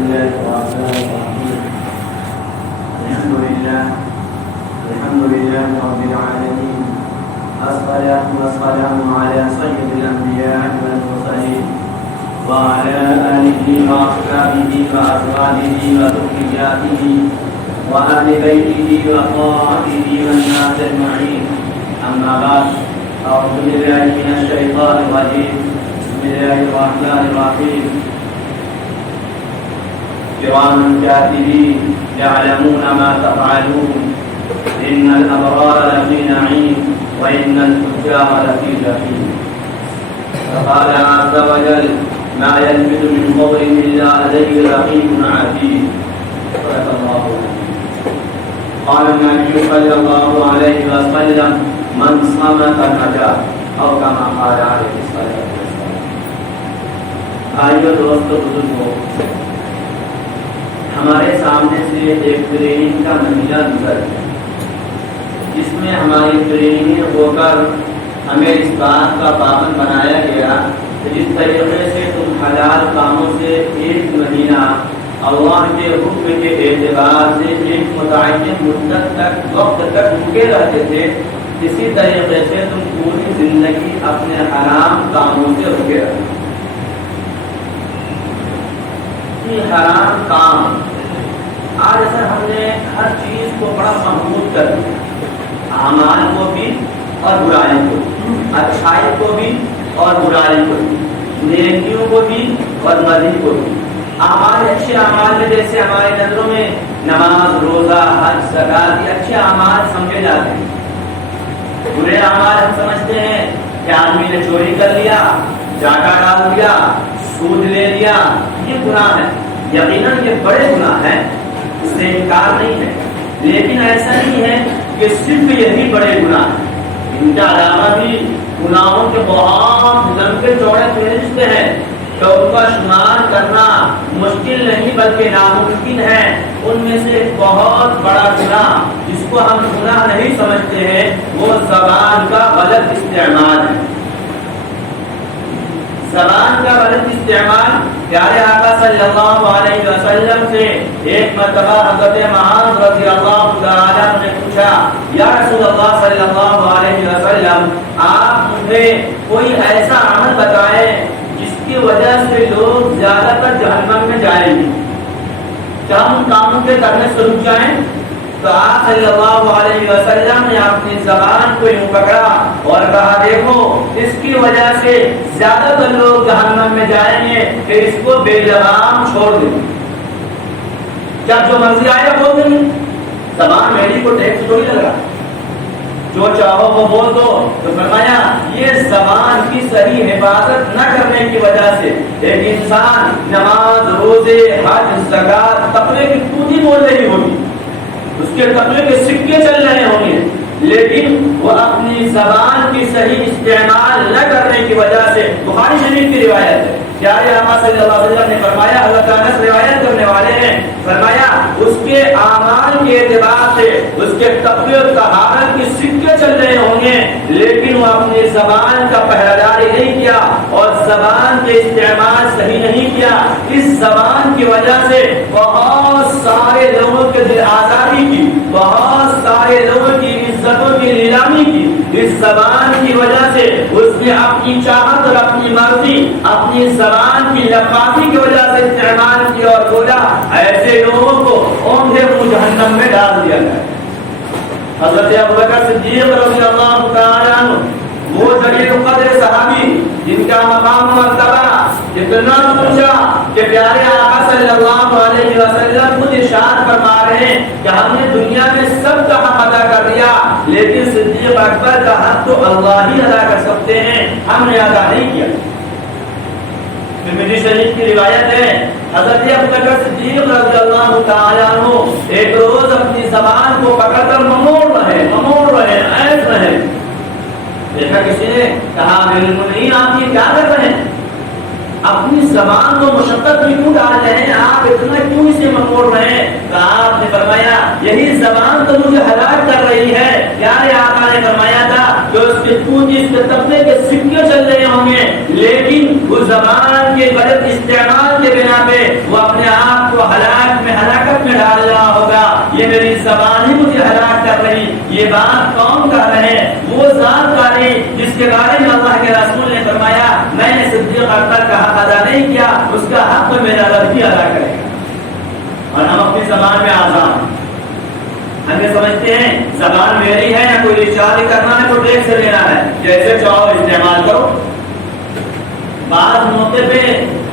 الله الرحمن الرحيم. الحمد لله رب العالمين. الصلاة والسلام على سيد الأنبياء والمرسلين وعلى آله وأصحابه وأزواجه وذرياته وأهل بيته وطاعته والناس أجمعين. أما بعد، أعوذ بالله من الشيطان الرجيم. بسم الله الرحمن الرحيم. كراما كاتبين يعلمون ما تفعلون إن الأبرار لفي نعيم وإن الفجار لفي جحيم. فقال عز وجل: ما يلفظ من قول إلا لديه رقيب عتيد. صدق الله العظيم. قال النبي صلى الله عليه وسلم: من صمت نجا، أو كما قال عليه الصلاة والسلام. آئیے دوستو بزرگوں، ہمارے سامنے سے ایک ٹریننگ کا مہینہ گزر ہے، جس میں ہماری ٹریننگ ہو کر ہمیں اس بات کا پابند بنایا گیا کہ جس طریقے سے تم حلال کاموں سے ایک مہینہ اللہ کے حکم کے اعتبار سے ایک متعین مدت تک وقت تک رکے رہتے تھے، اسی طریقے سے تم پوری زندگی اپنے حرام کاموں سے رکے رہتے. حرام کام آج اصل ہم نے ہر چیز کو بڑا محدود کر دیا، اعمال کو بھی اور برائی کو بھی، اچھائی کو بھی اور برائی کو بھی، نیکیوں کو بھی اور بدی کو بھی. اعمال اچھے اعمال میں جیسے ہماری نظروں میں نماز، روزہ، حج، زکات یہ اچھے اعمال سمجھے جاتے ہیں. برے اعمال ہم سمجھتے ہیں کہ آدمی نے چوری کر لیا، ڈاکہ ڈال دیا، سود لے لیا، یہ گناہ ہے. یقیناً یہ بڑے گناہ ہیں، اس سے انکار نہیں ہے، لیکن ایسا نہیں ہے کہ صرف یہی بڑے گناہ ہیں. ان کے علاوہ بھی گناہوں کے بہت لمبے چوڑے فہرست ہیں کہ ان کا شمار کرنا مشکل نہیں بلکہ ناممکن ہے. ان میں سے ایک بہت بڑا گناہ جس کو ہم گناہ نہیں سمجھتے ہیں وہ زبان کا غلط استعمال ہے. زبان کا غلط استعمال. پیارے آقا صلی اللہ علیہ وسلم سے ایک مرتبہ حضرت معاذ رضی اللہ تعالیٰ نے پوچھا: یا رسول اللہ صلی اللہ علیہ وسلم، آپ مجھے کوئی ایسا عمل بتائیں جس کی وجہ سے لوگ زیادہ تر جہنم میں جائیں گے، کیا ان کاموں کے کرنے سے رک جائیں؟ تو آپ صلی اللہ علیہ وسلم نے اپنی زبان کو یوں پکڑا اور کہا: دیکھو، اس کی وجہ سے زیادہ تر لوگ جہنم میں جائیں گے کہ اس کو بے لگام چھوڑ دیں. کیا جو مرضی آیا بول دیں؟ زبان میری کو ٹیکس تھوڑی لگ رہا، جو چاہو وہ بول دو. تو فرمایا یہ زبان کی صحیح حفاظت نہ کرنے کی وجہ سے ایک انسان نماز، روزے، حج، زکات، تقوی کی پونجی بول رہی ہوگی، اس کے تقوی کے سکے چل رہے ہوں گے، لیکن وہ اپنی زبان کی صحیح استعمال نہ کرنے کی وجہ سے. بخاری شریف کی روایت ہے، پیارے آقا صلی اللہ علیہ وسلم نے فرمایا، حضرت انس روایت کرنے والے ہیں، فرمایا اس کے اعمال کے اعتبار سے اس کے تقوی اور طہارت کے سکے چل رہے ہوں گے، لیکن وہ اپنی زبان کا پہرےداری نہیں کیا اور زبان کے استعمال صحیح نہیں کیا. اس زبان کی وجہ سے بہت سارے لوگوں کے دل آزادی کی، بہت سارے لوگوں کی عزتوں کی نیلامی کی. اس زبان کی وجہ سے اس نے اپنی چاہت اور اپنی مرضی اپنی زبان کی لفاظی کی وجہ سے استعمال کیا اور بولا. ایسے لوگوں کو اوندھے منہ جہنم میں ڈال دیا گیا. حضرت ابوبکر صدیق رضی اللہ تعالیٰ عنہ، وہ جلیل القدر صحابی جن کا مقام و مرتبہ اتنا اونچا کہ پیارے آقا صلی اللہ علیہ وسلم خود ارشاد فرما رہے ہیں کہ ہم نے دنیا میں سب کا حق ادا کر دیا، لیکن صدیق اکبر کا حق تو اللہ ہی ادا کر سکتے ہیں، ہم نے ادا نہیں کیا. ترمذی شریف کی روایت ہے، حضرت ابوبکر صدیق رضی اللہ تعالیٰ عنہ ایک روز اپنی زبان کو پکڑ کر مموڑ رہے، ایس رہے. دیکھا کسی نے کہا: بالکل نہیں، آپ یہ کیا کر رہے ہیں؟ اپنی زبان کو مشقت میں کیوں ڈال رہے ہیں؟ آپ اتنا کیوں اسے مموڑ رہے ہیں؟ تو آپ نے فرمایا یہی زبان تو مجھے ہلاک کر رہی ہے. پیارے آقا نے فرمایا تھا کہ اس کی پونجی، اس کے تقوی کے سکے چل رہے ہوں گے، لیکن اس زبان کے غلط استعمال کے بنا پہ وہ اپنے آپ کو بات کر رہی، یہ بات کون کر رہے ہیں؟ وہ ذات کر رہی جس کے بارے میں اللہ کے رسول نے فرمایا میں نے صدیق اکبر کا حق ادا نہیں کیا، اس کا حق میرا رب بھی ادا کرے گا۔ اور ہم اپنی زبان میں آزاد، ہم یہ سمجھتے ہیں زبان میری ہے، نہ کوئی ارشاد کرنا ہے، کوئی ٹیکس لینا ہے، جیسے چاہو استعمال کرو۔ بعض موقع پہ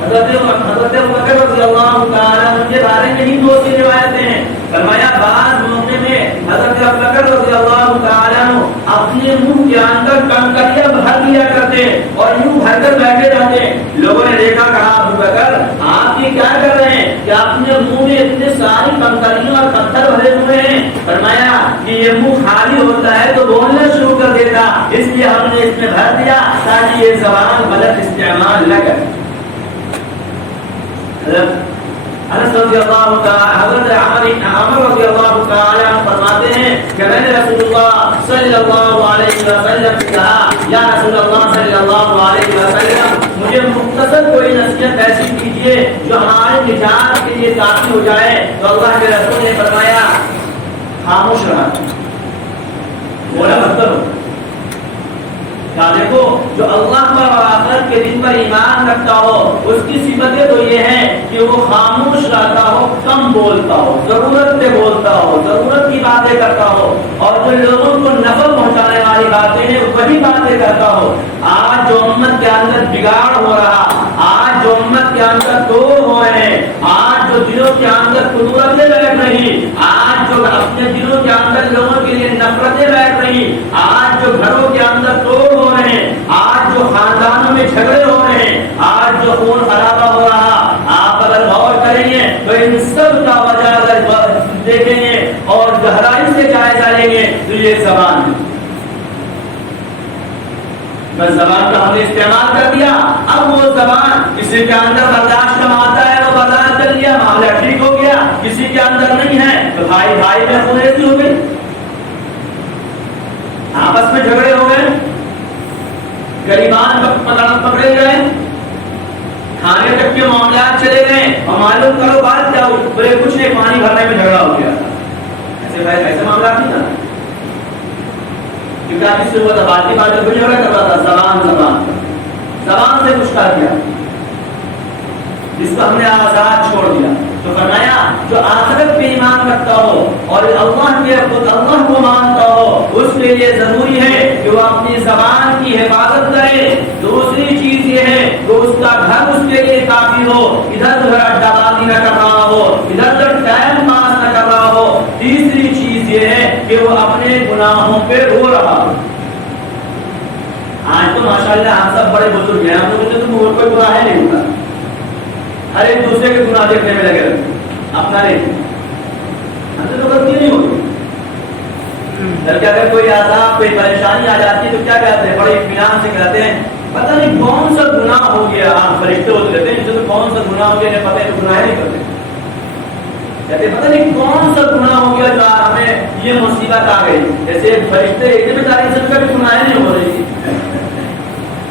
حضرت بکر رضی اللہ تعالیٰ عنہ کے بارے میں ہی دو سی روایتیں ہیں، فرمایا بعض موقع میں حضرت بکر رضی اللہ تعالیٰ عنہ اپنے منہ کے اندر کنکریاں بھر دیا کرتے اور یوں بھر کر بیٹھے رہتے۔ لوگوں نے دیکھا، کہا ابو بکر آپ یہ کیا کر رہے ہیں کہ اپنے منہ میں اتنے ساری کنکریاں اور پتھر بھرے ہوئے ہیں؟ فرمایا کہ یہ منہ خالی ہوتا ہے تو بولنا شروع کر دیتا، اس لیے ہم نے اس میں بھر دیا تاکہ یہ زبان غلط استعمال نہ کرے۔ حضرت رضی اللہ تعالی حضرت عمر رضی اللہ تعالی عنہ فرماتے ہیں کہ میں نے رسول اللہ صلی اللہ علیہ وسلم سے کہا یا رسول اللہ صلی اللہ علیہ وسلم مجھے مختصر کوئی نصیحت ایسی کیجیے جو ہمارے نجات کے لیے کافی ہو جائے۔ تو اللہ کے رسول نے فرمایا خاموش رہا، بولا مت کرو۔ دیکھو جو اللہ پر اور آخرت کے دن پر ایمان رکھتا ہو اس کی صفتیں تو یہ ہیں کہ وہ خاموش رہتا ہو، کم بولتا ہو، ضرورت پہ بولتا ہو، ضرورت کی باتیں کرتا ہو، اور جو لوگوں کو نفع پہنچانے والی باتیں ہیں وہی باتیں کرتا ہو۔ آج جو امت کے اندر بگاڑ ہو رہا، آج جو امت کے اندر توڑ ہو رہے ہیں، آج جو دلوں کے اندر قدرتیں بیٹھ رہی، آج جو اپنے دلوں کے اندر لوگوں کے لیے نفرتیں بیٹھ رہی، آج جو گھروں کے اندر توڑ ہو رہے ہیں، آج جو خاندانوں میں جھگڑے ہو رہے ہیں، آج جو خون خرابہ ہو رہا، آپ اگر غور کریں گے تو ان سب کا وجہ اگر دیکھیں گے اور گہرائی سے جائزہ لیں گے تو یہ زبان ہے۔ بس زبان کا ہم نے استعمال کر دیا، اب وہ زبان کسی کے اندر برداشت کا مادہ ہے وہ برداشت کر لیا، معاملہ ٹھیک ہو گیا، کسی کے اندر نہیں ہے تو بھائی بھائی میں خونریزی ہو گئی، آپس میں جھگڑے ہو گئے، غریبان پکڑے گئے، کھانے تک کے معاملات چلے گئے، اور معلوم کرو بات کیا ہوئی، بولے کچھ نہیں پانی بھرنے میں جھگڑا ہو گیا۔ ایسے معاملات نہیں تھا، کیونکہ اس سے ہوا تھا بات کی بات جو جھگڑا کر رہا تھا زبان سے کچھ کر دیا، جس کو ہم نے آزاد چھوڑ دیا۔ تو فرمایا جو آخرت پہ ایمان رکھتا ہو اور اللہ کو مانتا ہو اس کے لیے ضروری ہے کہ وہ اپنی زبان کی حفاظت کرے۔ دوسری چیز یہ ہے کہ اس کا گھر اس کے لیے کافی ہو، ادھر ادھر اڈا بازی نہ کر رہا ہو، ادھر ادھر ٹائم پاس نہ کر رہا ہو۔ تیسری چیز یہ ہے کہ وہ اپنے گناہوں پہ رو رہا ہو۔ آج تو ماشاءاللہ ہم سب بڑے بزرگ ہیں، ہم لوگوں کو کوئی گناہ ہے نہیں ہوتا، ہر ایک دوسرے کے گناہ دیکھنے میں لگے رہتے، اپنا نہیں، ہم سے تو غلطی نہیں ہوتی۔ جبکہ اگر کوئی عذاب کوئی پریشانی آ جاتی ہے تو کیا کہتے ہیں، بڑے اطمینان سے کہتے ہیں پتہ نہیں کون سا گناہ ہو گیا، فرشتے ہوتے رہتے ہیں جسے تو کون سا گناہ ہو گیا انہیں پتہ ہے تو گناہ نہیں کرتے، کہتے ہیں پتہ نہیں کون سا گناہ ہو گیا جو ہمیں یہ مصیبت آ گئی، جیسے ایک فرشتے ایک بیچارے سے کبھی گناہ نہیں ہو رہی،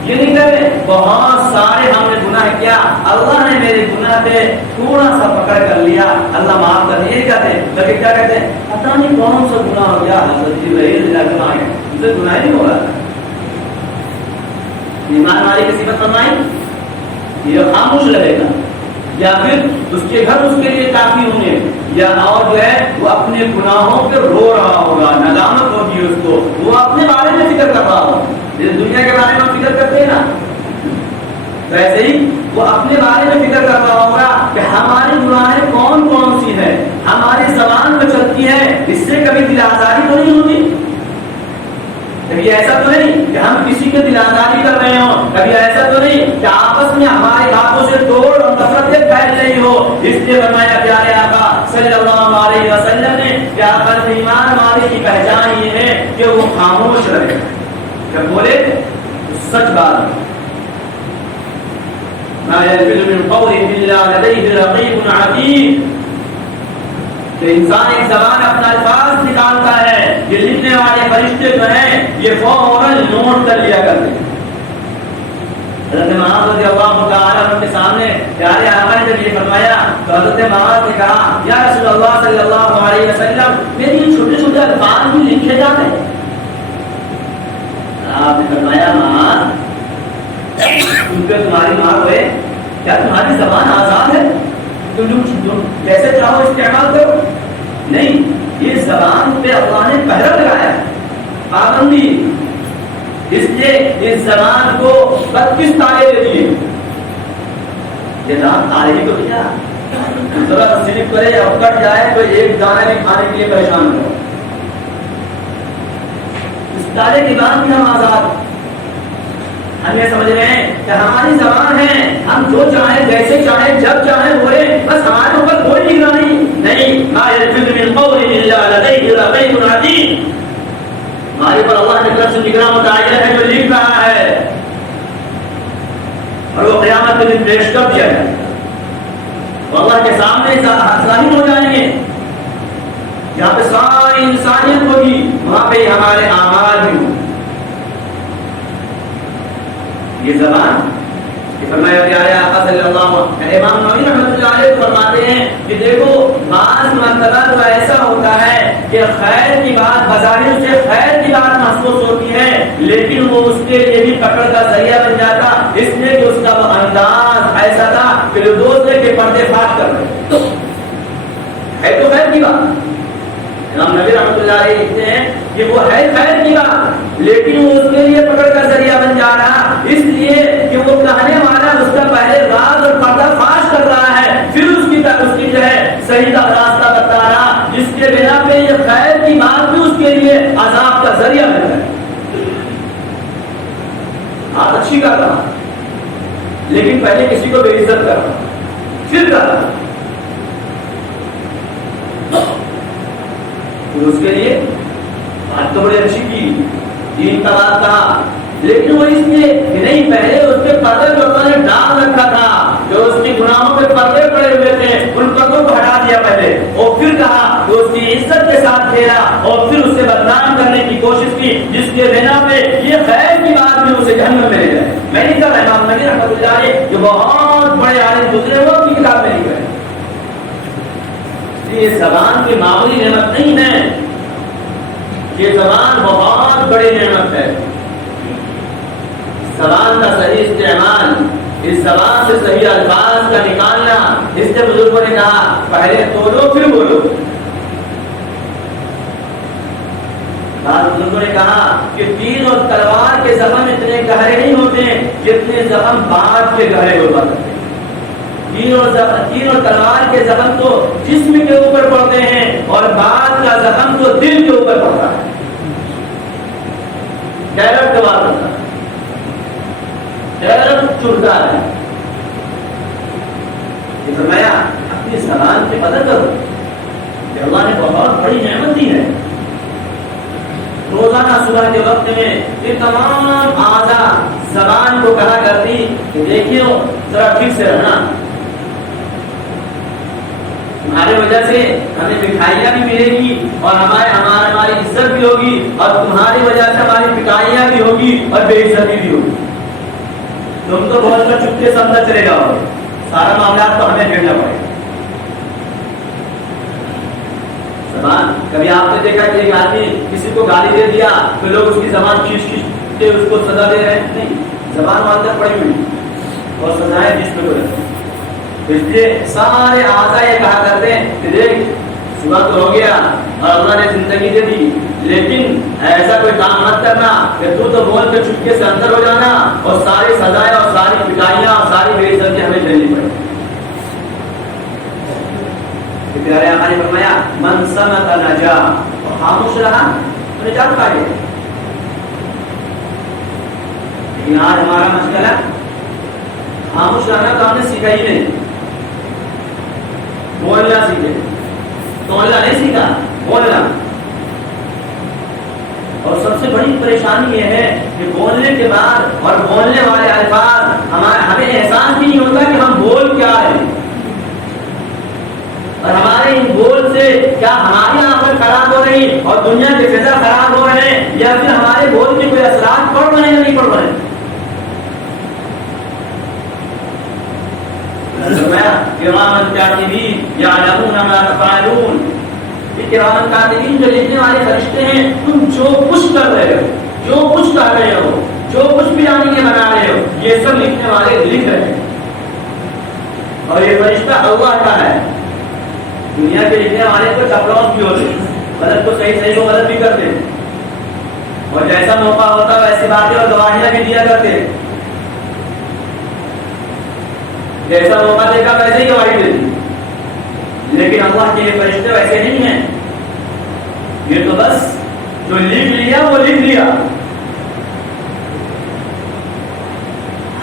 یہ نہیں کہتے بہت سارے ہم نے گناہ کیا، اللہ نے میرے گناہ پہ تھوڑا سا پکڑ کر لیا، اللہ معاف کر دیا، یہ کہتے ہیں۔ لیکن کیا کہتے ہیں پتہ نہیں کون سا گناہ ہو گیا، حضرت جبرائیل گناہ ہے، ان سے گناہ نہیں ہو رہا تھا۔ ایمان والی کی صفت فرمائی یہ خاموش رہے گا، یا پھر اس کے گھر اس کے لیے کافی ہوں گے، یا اور جو ہے وہ اپنے گناہوں پہ رو رہا ہوگا، ندامت ہوگی اس کو، وہ اپنے بارے میں فکر کر رہا ہوگا، جس دنیا کے بارے میں ہم فکر کرتے ہیں نا ویسے ہی وہ اپنے بارے میں فکر کر رہا ہوگا کہ ہماری گناہیں کون کون سی ہے، ہماری زبان میں چلتی ہے، اس سے کبھی دل آزاری تو نہیں ہوتی، کبھی ایسا تو نہیں کہ ہم کسی کے دل آزاری کر رہے ہوں، کبھی ایسا تو نہیں کہ آپس میں ہمارے باتوں سے توڑ اور نفرتیں پھیل رہی ہو۔ اس لیے فرمایا پیارے آقا صلی اللہ علیہ وسلم نے کہ آخر ایمان والے کی پہچان یہ ہے کہ وہ خاموش رہے، جب بولے سچ بات، ما يلفظ من قول الا لديه رقيب عتيد، کہ انسان ایک زبان اپنا الفاظ نکالتا ہے، یہ لکھنے والے فرشتے جو ہیں یہ فوراً نوٹ کر لیا کرتے ہیں۔ حضرت معاذ رضی اللہ تعالیٰ عنہ کے سامنے پیارے آقا نے جب یہ فرمایا تو حضرت معاذ نے کہا یا رسول اللہ صلی اللہ علیہ وسلم میرے یہ چھوٹے چھوٹے الفاظ بھی لکھے جاتے ہیں. آپ نے فرمایا معاذ کیونکہ تمہاری ماں ہوئے کیا تمہاری زبان آزاد ہے؟ تم جیسے چاہو استعمال کرو؟ نہیں، یہ زبان پہ اللہ نے پہرا لگایا ہے، پابندی. اس نے اس زبان کو 32 تالے دے دیے. یہ رات تالے ہی تو دیا، ذرا سلپ کرے یا کٹ جائے تو ایک دانے بھی کھانے کے لیے پریشان ہو. اس تالے کے بعد بھی ہم آزاد. ہم یہ سمجھ رہے ہیں کہ ہماری زبان ہے، ہم جو چاہیں جیسے چاہیں جب چاہیں بولے، بس ہمارے اوپر کوئی نگرانی نہیں. ما یلفظ من قول الا لدیہ رقیب عتید. ہمارے پر اللہ کی طرف سے نگراں متعین ہے جو لکھ رہا ہے، اور وہ قیامت کے دن پیش کر دیا جائے گا. اللہ کے سامنے ظاہر ہو جائیں گے. جہاں پہ ساری انسانیت ہوگی وہاں پہ ہمارے اعمال بھی ہوں. یہ زبان فرمایا پیارے آقا صلی اللہ علیہ وسلم، امام نووی رحمۃ اللہ علیہ فرماتے ہیں کہ دیکھو بعض مرتبہ تو ایسا ہوتا ہے کہ خیر کی بات بظاہر اسے خیر کی بات محسوس ہوتی ہے، لیکن وہ اس کے لیے بھی پکڑ کا ذریعہ بن جاتا، اس لیے کہ اس کا وہ انداز ایسا تھا کہ جو دوسرے کے پردے فاش کر رہے ہے تو خیر کی بات. امام نبی رحمۃ اللہ علیہ کہتے ہیں کہ وہ ہے خیر کی بات، لیکن وہ اس کے لیے پکڑ کا ذریعہ بن جا رہا، اس لیے کہ وہ کہنے والا اس کا پہلے راز اور پردہ فاش کر رہا ہے، پھر اس کی جو ہے صحیح کا راستہ بتا رہا، جس کے بنا پہ یہ خیر کی بات بھی اس کے لیے عذاب کا ذریعہ بن جائے. آپ اچھی کر رہا لیکن پہلے کسی کو بے عزت کر رہا پھر کر رہا، اس کے لیے بات تو بڑی اچھی کی، دین کا بات کہا، لیکن وہ اس لیے کہ نہیں پہلے اس کے پردے جو اللہ نے ڈال رکھا تھا، جو اس کے گناہوں پہ پردے پڑے ہوئے تھے ان پردوں کو ہٹا دیا پہلے، اور پھر کہا کہ اس کی عزت کے ساتھ کھیلا اور پھر اسے بدنام کرنے کی کوشش کی، جس کے بنا پہ یہ خیر کی بات بھی اسے جہنم میں لے جائے. میں نہیں کہہ رہا، امام نبی رحمۃ اللہ علیہ جو بہت بڑے عالم گزرے وہ اپنی کتاب میں لکھ رہے ہیں. یہ زبان کی معمولی نعمت نہیں ہے، یہ زبان بہت بڑی نعمت ہے. زبان کا صحیح استعمال، اس زبان سے صحیح الفاظ کا نکالنا، اس سے بزرگوں نے کہا پہلے تولو پھر بولو. بزرگوں نے کہا کہ تیر اور تلوار کے زخم اتنے گہرے نہیں ہوتے جتنے زخم بانٹ کے گہرے ہو پاتے ہیں. تیر اور تلوار کے زخم تو جسم کے اوپر پڑتے ہیں اور بات کا زخم تو دل کے اوپر پڑتا ہے، ڈائریکٹ بات ہوتا ہے، ڈائریکٹ چڑھتا ہے. یہ فرمایا اپنی زبان کی قدر کرو کہ اللہ نے بہت بڑی نعمت دی ہے. روزانہ صبح کے وقت میں یہ تمام اعضاء زبان کو کہا کرتی کہ دیکھیو ذرا ٹھیک سے رہنا، تمہاری وجہ سے ہمیں مٹھائیاں بھی ملے گی اور ہماری عزت بھی ہوگی، اور تمہاری وجہ سے ہماری پٹائیاں بھی ہوگی اور بے عزتی بھی ہوگی. تم تو بہت کر چپکے سے اندر چلے جاؤ، سارا معاملات تو ہمیں پھیرنا پڑے گا. زبان کبھی آپ نے دیکھا کہ ایک آدمی کسی کو گالی دے دیا تو لوگ اس کی زبان کھینچ کھینچ کے اس کو سزا دے رہے ہیں؟ نہیں، زبان معذر پڑی ہوئی اور سزائیں جس پہ رہتی. اس لیے سارے اعضاء یہ کہا کرتے ہیں کہ دیکھ صبح تو ہو گیا اور اللہ نے زندگی دے دی، لیکن ایسا کوئی کام مت کرنا کہ تو بول کے چپکے سے اندر ہو جانا اور ساری سزائیں اور ساری پٹائیاں اور ساری بے عزتی ہمیں جھیلنی پڑے. پیارے آقا نے فرمایا من صمت نجا، خاموش رہا تو نجات پا گیا. لیکن آج ہمارا مشغلہ خاموش رہنا تو ہم نے سیکھا ہی نہیں، بولنا سیکھے، بولنا نہیں سیکھا، بولنا. اور سب سے بڑی پریشانی یہ ہے کہ بولنے کے بعد اور بولنے والے الفاظ ہمیں احساس بھی نہیں ہوتا کہ ہم بول کیا رہے ہیں، اور ہمارے ان بول سے کیا ہماری آنکھیں خراب ہو رہی اور دنیا کے فضا خراب ہو رہے ہیں، یا پھر ہمارے بول کے کوئی اثرات پڑ رہے ہیں یا نہیں پڑ رہے ہیں. کرامن کاتبین یعلمون ما تفعلون. یہ کرامن کاتبین جو لکھنے والے فرشتے ہیں، تم جو کچھ کر رہے ہو، جو کچھ کر رہے ہو، جو کچھ بھی آنے کے بنا رہے ہو، یہ سب لکھنے والے لکھ رہے ہیں. اور یہ فرشتہ اللہ کا ہے. دنیا کے لکھنے والے کو چپراؤ بھی ہوتے ہیں، غلط کو صحیح، صحیح کو غلط بھی کرتے ہیں، اور جیسا موقع ہوتا ویسی باتیں اور گواہیاں بھی دیا کرتے ہیں. جیسا موقع دیکھا ویسے ہی گواہی دیتی. لیکن اللہ کے یہ فرشتے ویسے نہیں ہیں. یہ تو بس جو لکھ لیا وہ لکھ لیا.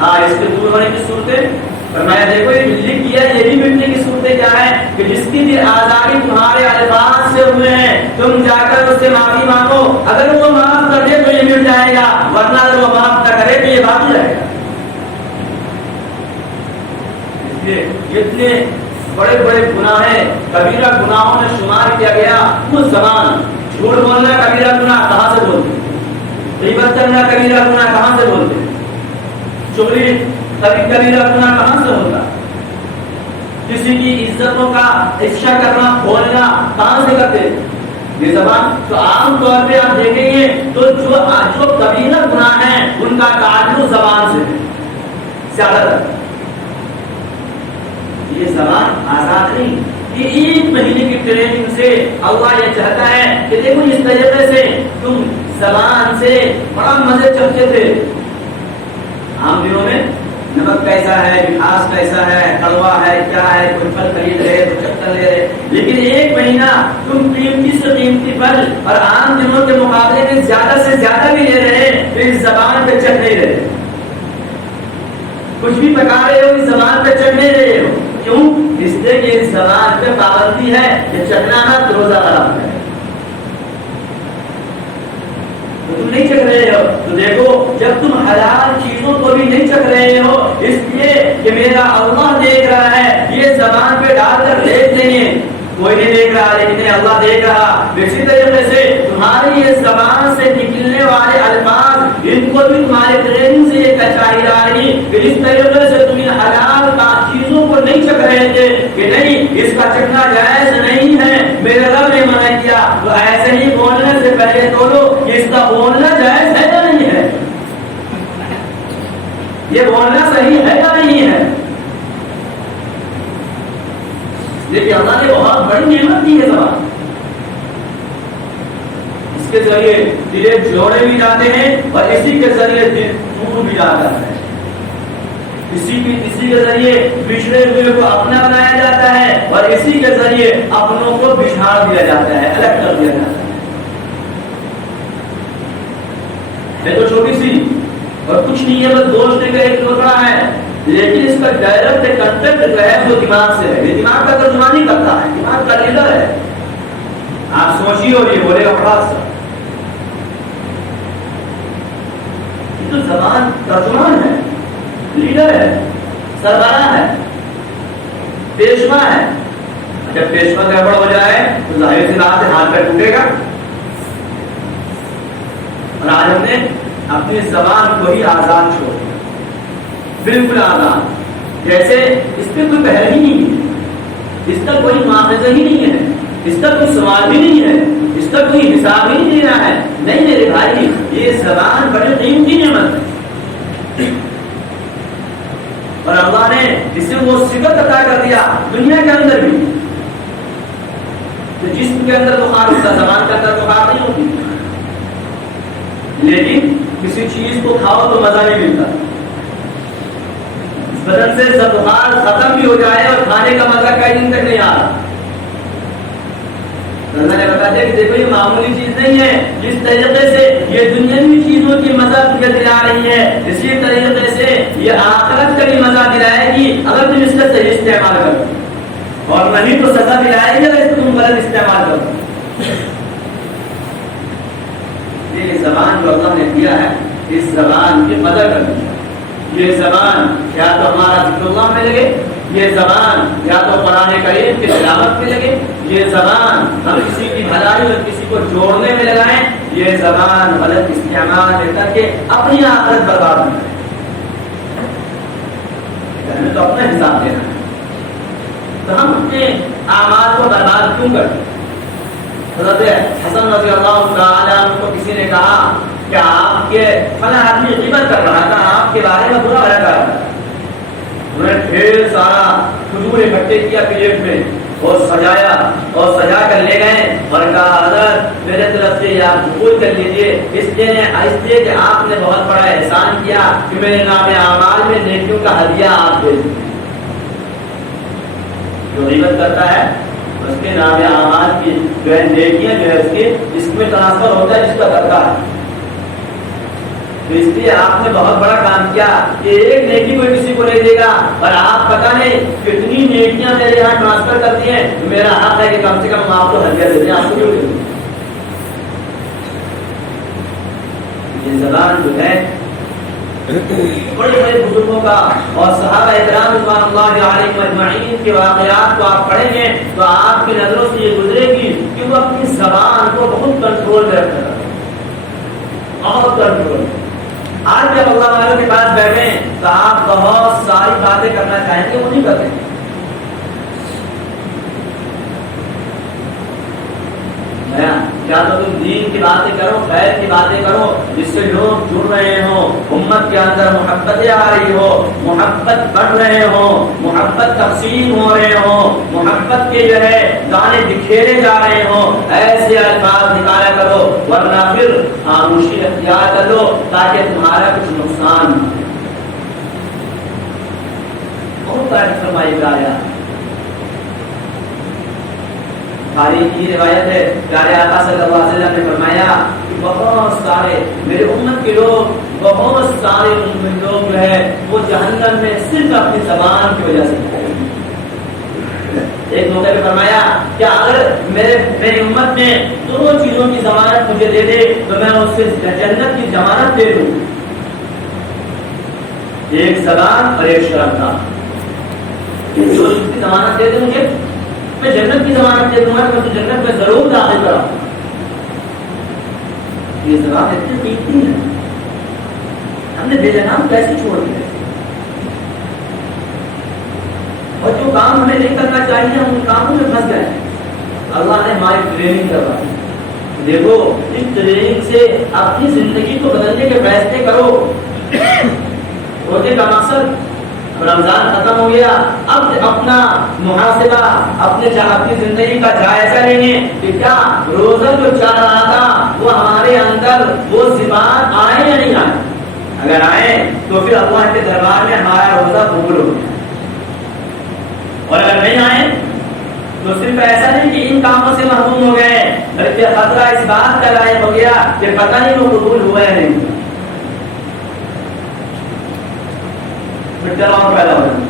ہاں، اس کے دور ہونے کی صورتیں فرمایا دیکھو یہ لکھ کیا، یہ بھی مٹنے کی صورتیں کیا ہے کہ جس کی بھی آزادی تمہارے الفاظ سے ہوئے ہیں، تم جا کر اس سے معافی مانگو. اگر وہ معاف کر دے تو یہ مٹ جائے گا، ورنہ اگر وہ معاف نہ کرے تو یہ باقی رہے گا. اتنے بڑے بڑے گناہ ہیں، کبیرہ گناہوں میں شمار کیا گیا وہ زبان. جھوٹ بولنا کبیرہ گناہ کہاں سے بولتے؟ غیبت کرنا کبیرہ گناہ کہاں سے بولتے؟ چغلی کبیرہ گناہ کہاں سے ہوتا؟ کسی کی عزتوں کا افشا کرنا، کھولنا کہاں سے کرتے؟ یہ زبان. تو عام طور پہ آپ دیکھیں گے تو جو کبیرہ گناہ ہیں ان کا تعلق زبان سے ہے زیادہ تر. یہ زبان آزاد نہیں. یہ ایک مہینے کی ٹریننگ سے اللہ یہ چاہتا ہے کہ دیکھو اس طریقے سے تم زبان سے بڑا مزے چکھتے تھے. عام دنوں میں نمک کیسا ہے، مٹھاس کیسا ہے، کڑوا ہے، کیا ہے، کوئی پھل خرید رہے تو چکر لے رہے. لیکن ایک مہینہ تم قیمتی سے قیمتی پھل اور عام دنوں کے مقابلے میں زیادہ سے زیادہ بھی لے رہے تو اس زبان پہ چکھ نہیں رہے. کچھ بھی پکا رہے ہو اس زبان پہ چکھ نہیں رہے ہو. کیوں؟ اس لیے کہ اس زبان پہ پابندی ہے کہ چکھنا نہ تو روزہ خراب ہے. تم نہیں چکھ رہے ہو تو دیکھو جب تم حلال چیزوں کو بھی نہیں چکھ رہے ہو اس لیے کہ میرا اللہ دیکھ رہا ہے، یہ زبان پہ ڈال کر دیکھ لیں گے. کوئی نہیں دیکھ رہا لیکن اللہ دیکھ رہا. اسی طریقے سے تمہاری یہ زبان سے نکلنے والے الفاظ ان کو بھی تمہارے ٹریننگ سے یہ کچائی جا رہی کہ جس طریقے سے تم ان حلال چیزوں کو نہیں چکھ رہے تھے کہ نہیں اس کا چکھنا جائز نہیں ہے، میرے رب نے منع کیا، تو ایسے ہی بولنے سے پہلے بولو کہ اس کا بولنا جائز ہے یا نہیں ہے، یہ بولنا صحیح ہے یا نہیں ہے. لیکن اللہ نے بہت بڑی نعمت دی ہے زبان. اس کے ذریعے دل جوڑے بھی جاتے ہیں اور اسی کے ذریعے دل ٹوٹ بھی جاتا ہے. اسی کے ذریعے بچھڑے ہوئے کو اپنا بنایا جاتا ہے اور اسی کے ذریعے اپنوں کو بچھاڑ دیا جاتا ہے، الگ کر دیا جاتا ہے. تو چھوٹی سی اور کچھ نہیں ہے، بس گوشت کا ایک ٹکڑا ہے، لیکن اس کا ڈائریکٹ کنٹینٹ جو ہے وہ دماغ سے ہے. یہ دماغ کا ترجمہ نہیں کرتا ہے، دماغ کا لیڈر ہے. آپ سوچیے اور یہ بولے گا خاص تو زبان ترجمان ہے، لیڈر ہے، سربراہ ہے، پیشوا ہے. جب پیشوا گڑبڑ ہو جائے تو ظاہر سی بات ہے ہاتھ پہ ٹوٹے گا. اور آج ہم نے اپنی زبان کو ہی آزاد چھوڑ دیا، بالکل آزاد، جیسے اس پہ کوئی پہل ہی نہیں ہے، اس کا کوئی معاوضہ ہی نہیں ہے، اس کا کوئی سوال بھی نہیں ہے، اس کا کوئی حساب ہی نہیں دینا ہے. نہیں میرے بھائی، یہ زبان بڑی قیمتی نعمت ہے اور اللہ نے اسے وہ صفت عطا کر دیا دنیا کے اندر بھی. تو جسم کے اندر بخار ہوتا، زبان کے اندر بخار نہیں ہوتی. لیکن کسی چیز کو کھاؤ تو مزہ نہیں ملتا. بدن سے سب بخار ختم بھی ہو جائے اور کھانے کا مزہ کئی دن تک نہیں آ رہا. اللہ نے بتا دیا کہ دیکھو یہ معمولی چیز نہیں ہے. جس طریقے سے یہ دنیاوی چیزوں کی مزہ تجھے دلا رہی ہے، اسی طریقے سے یہ آخرت کا بھی مزہ دلائے گی اگر تم اس کا صحیح استعمال کرو، اور نہیں تو سزا دلائے گی اگر اس کو تم غلط استعمال کرو. یہ زبان جو اللہ نے دیا ہے، اس زبان کی قدر کرنی چاہیے. یہ زبان یا تو ہمارا ذکر اللہ میں لگے، یہ زبان یا تو قرآن کریم کی تلاوت میں لگے، یہ زبان ہم کسی کی بھلائی اور کسی کو جوڑنے میں لگائیں. یہ زبان غلط استعمال کر کے اپنی آخرت برباد نہ کریں. ہمیں تو اپنا حساب دینا ہے. تو ہم اپنے اعمال کو برباد کیوں کرتے ہیں؟ حضرت حسن رضی اللہ تعالیٰ عنہ کو کسی نے کہا کہ آپ کے فلاں آدمی غیبت کر رہا تھا، آپ کے بارے میں برا بھلا کر رہا تھا. انہوں نے ڈھیر سارا کھجور اکٹھے کیا پلیٹ میں اور سجایا اور سجا کر لے گئے اور کہا حضرت میرے طرف سے آپ قبول کر لیجیے، اس لیے کہ آپ نے بہت بڑا احسان کیا کہ میرے نام اعمال میں نیکیوں کا ہدیہ آپ دے دیں. جو غیبت کرتا ہے اس کے نام اعمال کی جو ہے نیکیاں جو ہے اس میں ٹرانسفر ہوتا ہے جس کا کرتا ہے. تو اس لیے آپ نے بہت بڑا کام کیا کہ ایک نیکی کوئی کسی کو نہیں دے گا اور آپ پتہ نہیں کتنی نیکیاں میرے یہاں ٹرانسفر کرتی ہیں. میرا حق ہے کہ کم سے کم آپ کو ہدیہ دے دیں. آپ کو کیوں دیں؟ یہ زبان جو ہے بڑے بڑے بزرگوں کا اور صحابہ اکرام رضوان اللہ علیہم اجمعین کے واقعات کو آپ پڑھیں گے تو آپ کی نظروں سے یہ گزرے گی کہ وہ اپنی زبان کو بہت کنٹرول میں رکھتا تھا، بہت کنٹرول. آج جب اللہ والوں کے پاس بیٹھے تو آپ بہت ساری باتیں کرنا چاہیں گے، وہ نہیں کرتے. کیا تو تم دین کی باتیں کرو، خیر کی باتیں کرو جس سے لوگ جڑ رہے ہوں، امت کے اندر محبتیں آ رہی ہو، محبت بڑھ رہے ہوں، محبت تقسیم ہو رہے ہوں، محبت کے جو ہے دانے بکھیرے جا رہے ہوں. ایسے الفاظ نکالا کرو، ورنہ پھر خاموشی اختیار کر لو تاکہ تمہارا کچھ نقصان نہ ہو. بہت بڑا فرمائی گایا تاریخ کی روایت ہے. پیارے آقا صلی اللہ علیہ وسلم نے فرمایا کہ بہت سارے میرے امت کے لوگ، بہت سارے لوگ جو ہے وہ جہنم میں صرف اپنی زبان کی وجہ سے جائیں گے. ایک موقع پہ فرمایا کہ اگر میری امت میں دونوں چیزوں کی ضمانت مجھے دے دے تو میں اس سے جنت کی ضمانت دے دوں، ایک زبان اور ایک شرم کا. جو اس کی ضمانت دے دے مجھے، میں جنت کی ضمانت دے دوں گا کہ مجھے جنت میں ضرور داخل کرا. یہ زبان اتنی قیمتی ہے، ہم نے بے جناب کیسے چھوڑ دیا؟ اور جو کام ہمیں نہیں کرنا چاہیے ہم ان کاموں میں پھنس گئے. اللہ نے ہماری ٹریننگ کروا دی. دیکھو اس ٹریننگ سے اپنی زندگی کو بدلنے کے فیصلے کرو. روزے کا مقصد رمضان ختم ہو گیا، اب اپنا محاسبہ اپنی زندگی کا جائزہ لیں گے کہ کیا روزہ جو چل رہا تھا وہ ہمارے اندر وہ صفات آئے یا نہیں آئے. اگر آئے تو پھر اللہ کے دربار میں ہمارا روزہ قبول ہو گیا، اور اگر نہیں آئے تو صرف ایسا نہیں کہ ان کاموں سے محروم ہو گئے بلکہ خطرہ اس بات کا لاحق ہو گیا کہ پتہ نہیں وہ قبول ہوا یا نہیں ہوا. ڈراؤ پیدا ہو جاتا ہے.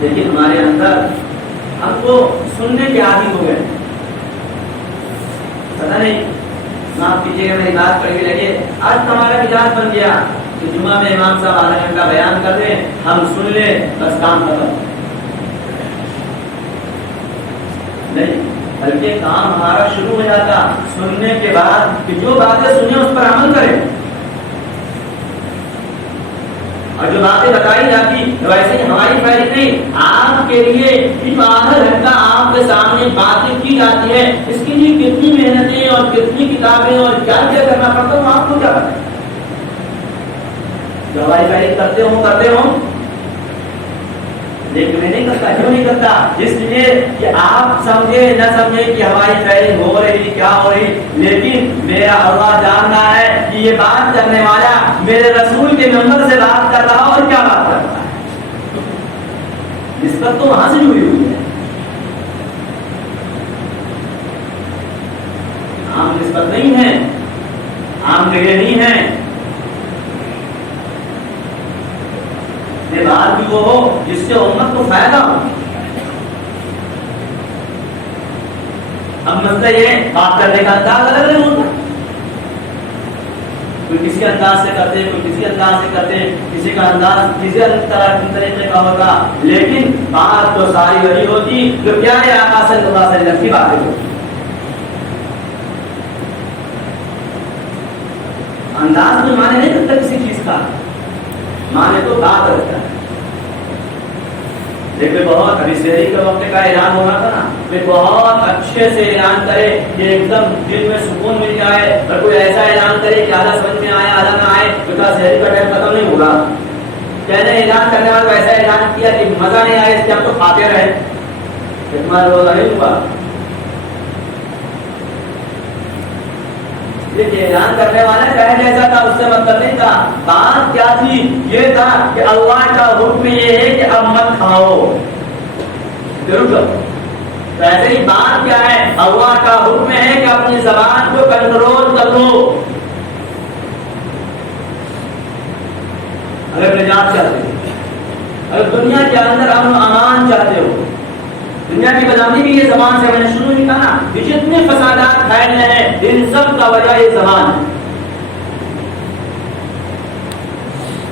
لیکن ہمارے اندر ہم کو سننے کے عادی ہو گئے. پتہ نہیں معاف کیجیے گا میری بات پڑھ کے لگے آج ہمارا مزاج بن گیا کہ جمعہ میں امام صاحب آدھا گھنٹہ بیان کر دیں، ہم سن لیں، بس کام ختم. نہیں، بلکہ کام ہمارا شروع ہو جاتا سننے کے بعد کہ جو باتیں سنیں اس پر عمل کریں، اور جو باتیں بتائی جاتی ویسے ہی ہماری فائدہ نہیں، آپ کے لیے آدھا گھنٹہ آپ کے سامنے باتیں کی جاتی ہے. اس کے لیے کتنی محنتیں اور کتنی کتابیں اور کیا کیا کرنا پڑتا ہے آپ کو کیا پتہ. جو ہماری فائدہ کرتے ہوں لیکن میں نہیں کرتا. کیوں نہیں کرتا؟ اس لیے کہ آپ سمجھے نہ سمجھے کہ ہماری فیلنگ ہو رہی کیا ہو رہی، لیکن میرا اللہ جانتا ہے کہ یہ بات کرنے والا میرے رسول کے نمبر سے بات کر رہا اور کیا بات کر رہا ہے. نسبت تو وہاں سے جڑی ہوئی ہے، عام نسبت نہیں ہے، عام جگہ نہیں ہے. بات بھی وہ ہو جس سے امت کو فائدہ ہو. اب مسئلہ یہ بات کرنے کا انداز الگ الگ ہوتا ہے. کوئی کسی انداز سے کرتے، کوئی کسی انداز سے کرتے، کسی کا انداز کسی طریقے کا ہوتا، لیکن بات تو ساری وہی ہوتی جو پیارے آقا صلی اللہ علیہ وسلم کی باتیں ہوتی. انداز میں معنی نہیں کرتا کسی چیز کا. مانے تو دانت رکھتا ہے. لیکن بہت ابھی سحری کے وقت کا اعلان ہو رہا تھا نا, پھر بہت اچھے سے اعلان کرے کہ ایک دم دل میں سکون مل جائے, اور کوئی ایسا اعلان کرے کہ آدھا سمجھ میں آئے آدھا نہ آئے, تو سحری کا ٹائم ختم نہیں ہوگا. کہنے اعلان کرنے والے کو ایسا اعلان کیا کہ مزہ نہیں آئے اس کے ہم تو کھاتے رہے, تمہارا روزہ نہیں ہوا. یہ اعلان کرنے والا کہہ جیسا تھا, اس سے مطلب نہیں تھا. بات کیا تھی؟ یہ تھا کہ اللہ کا حکم یہ ہے کہ اب مت کھاؤ. ضرور تو ایسے ہی بات کیا ہے؟ اللہ کا حکم ہے کہ اپنی زبان کو کنٹرول کر لو. اگر نجات چاہتے ہو, اگر دنیا کے اندر امن و امان چاہتے ہو, دنیا کی بدنامی بھی یہ زبان سے, میں نے شروع میں کہا نا, یہ جتنے فسادات پھیل رہے ہیں ان سب کا وجہ یہ زبان ہے.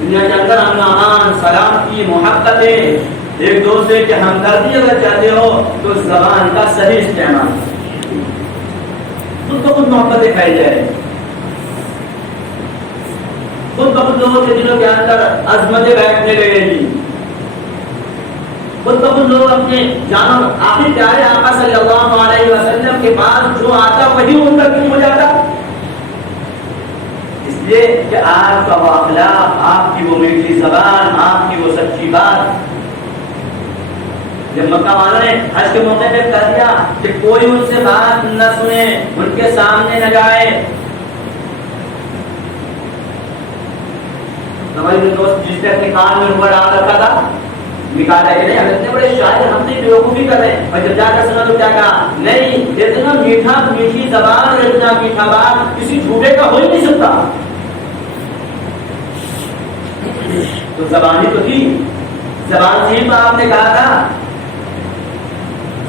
دنیا کے اندر امن و امان, سلامتی, محبتیں, ایک دوسرے کی ہمدردی اگر چاہتے ہو تو زبان کا صحیح استعمال, خود بخود محبتیں پھیل جائے, خود بخود لوگوں کے دلوں کے اندر عظمتیں بیٹھنے لگے گی, خود بخود لوگ اپنے جانوں. آخر پیارے آقا صلی اللہ علیہ وسلم کے پاس جو آتا وہی ان کا کیوں ہو جاتا؟ اس لیے کہ آپ کا وہ اخلاق, آپ کی وہ میٹھی زبان, آپ کی وہ سچی بات. جب مکہ والوں نے حج کے موقع پہ کہہ دیا کہ کوئی ان سے بات نہ سنے, ان کے سامنے نہ جائے, ہمارے دوست جس نے اپنے کان میں روپا ڈال رکھا تھا نکالا کہ نہیں, ہم اتنے بڑے شاعر, ہم سے بیوقوفی کر رہے ہیں. اور جب جا کر سنا تو کیا کہا, نہیں اتنا میٹھا میٹھی زبان اور اتنا میٹھا بات کسی جھوٹے کا ہو ہی نہیں سکتا. تو زبان ہی تو تھی, زبان سے ہی تو آپ نے کہا تھا,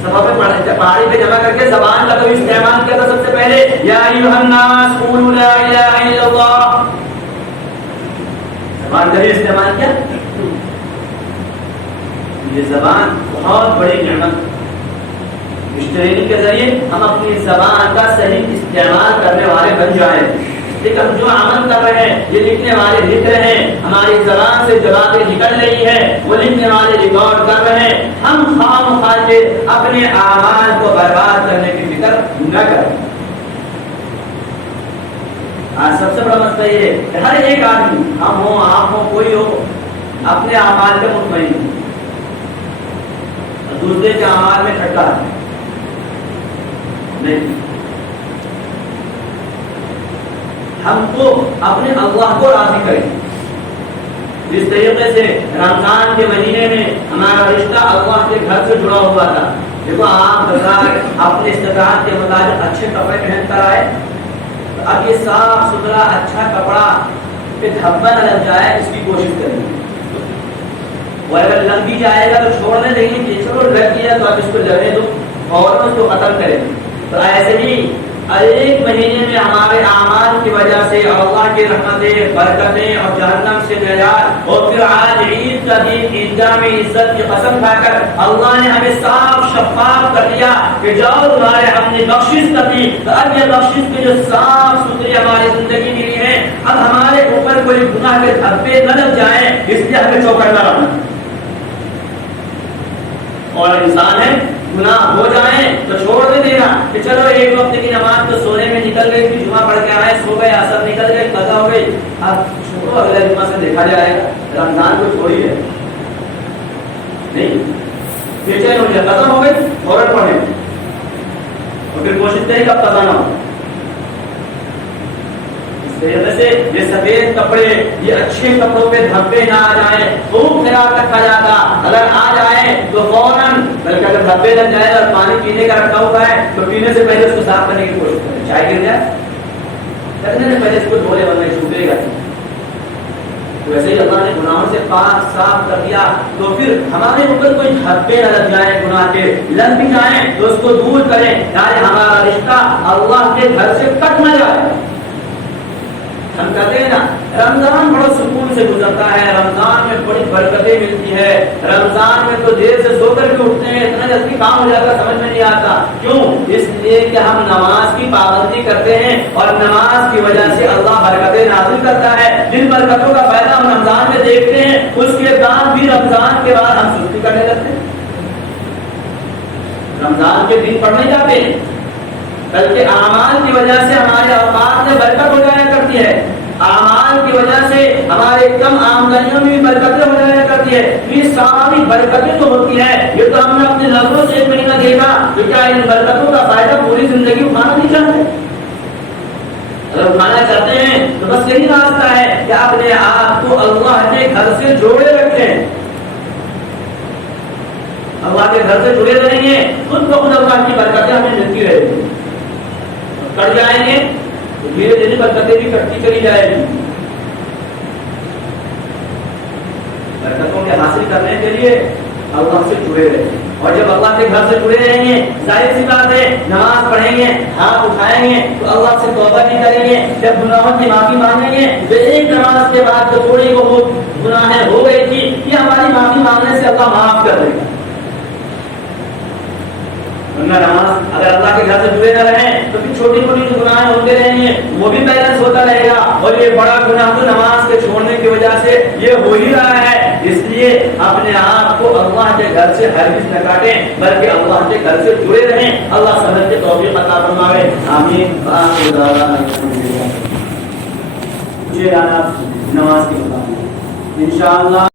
سبا پہ پہاڑی پہ جمع کر کے زبان کا کبھی استعمال کیا تھا سب سے پہلے, یا ایھا الناس قولوا لا الہ الا اللہ. زبان کا بھی استعمال کیا. یہ زبان بہت بڑی نعمت. اس ٹریننگ کے ذریعے ہم اپنی زبان کا صحیح استعمال کرنے والے بن جائیں. لیکن ہم جو عمل کر رہے ہیں, یہ لکھنے والے لکھ رہے ہیں, ہماری زبان سے جو باتیں نکل رہی ہیں وہ لکھنے والے ریکارڈ کر رہے ہیں, ہم خواہ کے اپنے اعمال کو برباد کرنے کی فکر نہ کریں. آج سب سے بڑا مسئلہ یہ ہے کہ ہر ایک آدمی, ہم ہوں آپ ہوں کوئی ہو, اپنے اعمال پہ مطمئن ہو, دوسرے کے اعمال میں ٹھٹا ہے نہیں. ہم کو اپنے اللہ کو راضی کریں. جس طریقے سے رمضان کے مہینے میں ہمارا رشتہ اللہ کے گھر سے جڑا ہوا تھا. دیکھو آپ بازار اپنے استطاعت کے مطابق اچھے کپڑے پہن کر آئے, تو اب یہ صاف ستھرا اچھا کپڑا پہ دھبا نہ لگ جائے اس کی کوشش کریں. وہ اگر لگ بھی جائے گا تو چھوڑنے دیں گے کہ چلو لگ گیا تو اب اس کو لگنے دو اور اس کو ختم کریں. تو ایسے ہی ایک مہینے میں ہمارے اعمال کی وجہ سے اللہ کی رحمتیں, برکتیں اور جہنم سے نجات, اور پھر آج عید کا دن, عیدگاہ میں عزت کی قسم کھا کر اللہ نے ہمیں صاف شفاف کر دیا کہ جاؤ تمہارے ہم نے بخشش کر دی. تو اب یہ بخشش کی جو صاف ستھری ہماری زندگی ملی ہے, اب ہمارے اوپر کوئی گناہ کے دھبے نہ لگ جائیں, اس لیے ہمیں چوکنا رہنا. اور انسان ہے گناہ ہو جائیں تو چھوڑ دے دینا کہ چلو ایک وقت کی نماز تو سونے میں نکل گئی تھی, جمعہ پڑھ کے آئے, سو گئے, اثر نکل گئے, قضا ہو گئی, اب چھوڑو اگلے جمعہ سے دیکھا جائے گا. رمضان کو چھوڑی ہے نہیں, بے چین ہو جائے, قضا ہو گئی فوراً پڑھیں, اور پھر کوشش کریں کہ اب قضا نہ ہو. سے یہ سفید کپڑے, یہ اچھے کپڑوں پہ دھبے نہ آ جائیں, خوب خیال رکھا جاتا. اگر آ جائے تو فوراً, بلکہ اگر دھبے لگ جائے اور پانی پینے کا رکھا ہوا ہے تو پینے سے پہلے اس کو صاف کرنے کی کوشش کریں. چائے گر جائے کرنے سے پہلے اس کو دھو لے ورنہ چھوٹے گا. ویسے ہی اللہ نے گناہوں سے پاک صاف کر دیا, تو پھر ہمارے اوپر کوئی دھبے نہ لگ جائیں, گناہ کے لگ بھی جائیں تو اس کو دور کریں, تاکہ ہمارا رشتہ اللہ کے گھر سے کٹ نہ جائے. ہم کہتے ہیں نا رمضان بڑا سکون سے گزرتا ہے, رمضان میں بڑی برکتیں ملتی ہے, رمضان میں تو دیر سے سو کر کے اٹھتے ہیں, اتنا جلدی کام ہو جاتا سمجھ میں نہیں آتا. کیوں؟ اس لیے کہ ہم نماز کی پابندی کرتے ہیں, اور نماز کی وجہ سے اللہ برکتیں نازل کرتا ہے. جن برکتوں کا فائدہ ہم رمضان میں دیکھتے ہیں اس کے بعد بھی رمضان کے بعد ہم سستی کرنے لگتے ہیں. رمضان کے دن پڑھ نہیں جاتے، بلکہ اعمال کی وجہ سے ہمارے اوقات میں برکت ہو جایا کرتی ہے، اعمال کی وجہ سے ہمارے کم آمدنیوں میں بھی برکتیں ہو جایا کرتی ہے. یہ ساری برکتیں تو ہوتی ہیں، یہ تو ہم نے اپنے نظروں سے ایک مہینہ دیکھا، تو کیا ان برکتوں کا فائدہ پوری زندگی اٹھانا نہیں چاہتے؟ اگر اٹھانا چاہتے ہیں تو بس یہی راستہ ہے کہ اپنے آپ کو اللہ کے گھر سے جوڑے رکھیں. اللہ کے گھر سے جڑے رہیں گے، خود بخود اللہ کی برکتیں ہمیں ملتی رہیں گی. کٹ جائیں گے تو دھیرے دھیرے برکتیں بھی کٹتی چلی جائے گی. برکتوں کے حاصل کرنے کے لیے اللہ سے جڑے رہیں، اور جب اللہ کے گھر سے جڑے رہیں گے ظاہر سی بات ہے نماز پڑھیں گے، ہاتھ اٹھائیں گے تو اللہ سے توبہ بھی کریں گے. جب گناہوں کی معافی مانگیں گے تو ایک نماز کے بعد جو تھوڑی بہت گناہیں ہو گئی تھی یہ ہماری معافی مانگنے سے اللہ معاف کر دے گا. نماز اگر اللہ کے گھر سے جڑے نہ رہیں تو پھر چھوٹی موٹی جو گناہیں ہوتے رہیں گے وہ بھی بیلنس ہوتا رہے گا، اور یہ بڑا گناہ تو نماز کے چھوڑنے کی وجہ سے یہ ہو ہی رہا ہے. اس لیے اپنے آپ کو اللہ کے گھر سے ہرگز نہ کاٹیں، بلکہ اللہ کے گھر سے جڑے رہیں. اللہ سمجھ کے توفیق عطا فرماوے. آمین. مجھے نماز کی بات انشاءاللہ